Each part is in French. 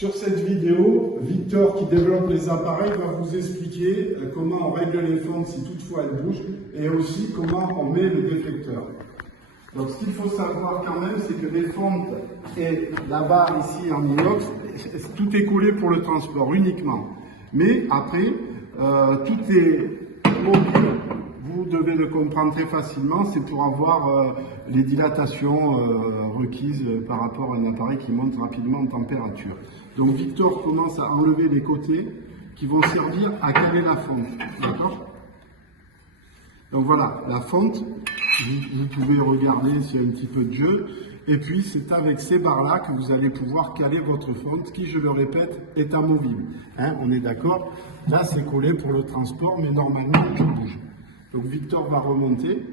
Sur cette vidéo, Victor, qui développe les appareils, va vous expliquer comment on règle les fentes si toutefois elles bougent et aussi comment on met le déflecteur. Donc ce qu'il faut savoir quand même, c'est que les fentes et la barre ici en inox, tout est collé pour le transport uniquement. Mais après, tout est mobile. Vous devez le comprendre très facilement, c'est pour avoir les dilatations requises par rapport à un appareil qui monte rapidement en température. Donc Victor commence à enlever les côtés qui vont servir à caler la fente. D'accord ? Donc voilà, la fente, vous pouvez regarder s'il y a un petit peu de jeu. Et puis c'est avec ces barres-là que vous allez pouvoir caler votre fente qui, je le répète, est amovible. Hein, on est d'accord ? Là c'est collé pour le transport, mais normalement tout bouge. Donc Victor va remonter.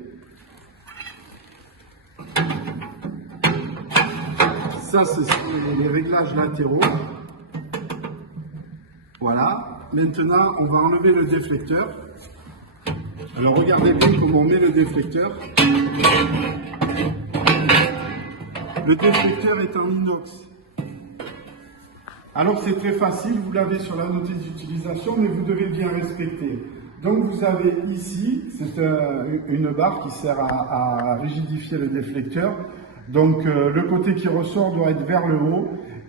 Ça, c'est les réglages latéraux. Voilà. Maintenant, on va enlever le déflecteur. Alors regardez bien comment on met le déflecteur. Le déflecteur est en inox. Alors c'est très facile, vous l'avez sur la notice d'utilisation, mais vous devez bien respecter. Donc vous avez ici, c'est une barre qui sert à rigidifier le déflecteur. Donc le côté qui ressort doit être vers le haut.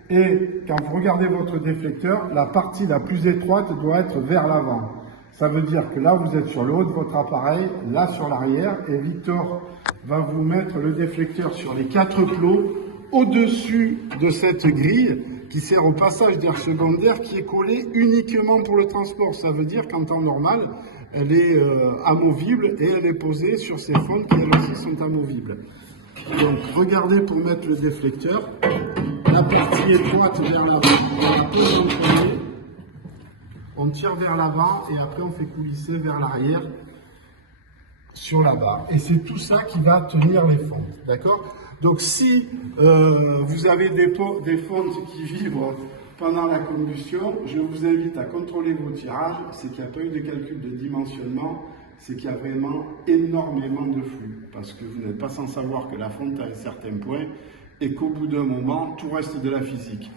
Et quand vous regardez votre déflecteur, la partie la plus étroite doit être vers l'avant. Ça veut dire que là vous êtes sur le haut de votre appareil, là sur l'arrière. Et Victor va vous mettre le déflecteur sur les 4 plots au-dessus de cette grille qui sert au passage d'air secondaire qui est collé uniquement pour le transport. Ça veut dire qu'en temps normal, elle est amovible et elle est posée sur ces fentes qui elles aussi sont amovibles. Donc regardez pour mettre le déflecteur, la partie étroite vers l'avant, on la pose en premier, on tire vers l'avant et après on fait coulisser vers l'arrière sur la barre. Et c'est tout ça qui va tenir les fentes, d'accord ? Donc si vous avez des fentes qui vibrent pendant la combustion, je vous invite à contrôler vos tirages. C'est qu'il n'y a pas eu de calcul de dimensionnement, c'est qu'il y a vraiment énormément de flux. Parce que vous n'êtes pas sans savoir que la fonte a un certain point et qu'au bout d'un moment, tout reste de la physique.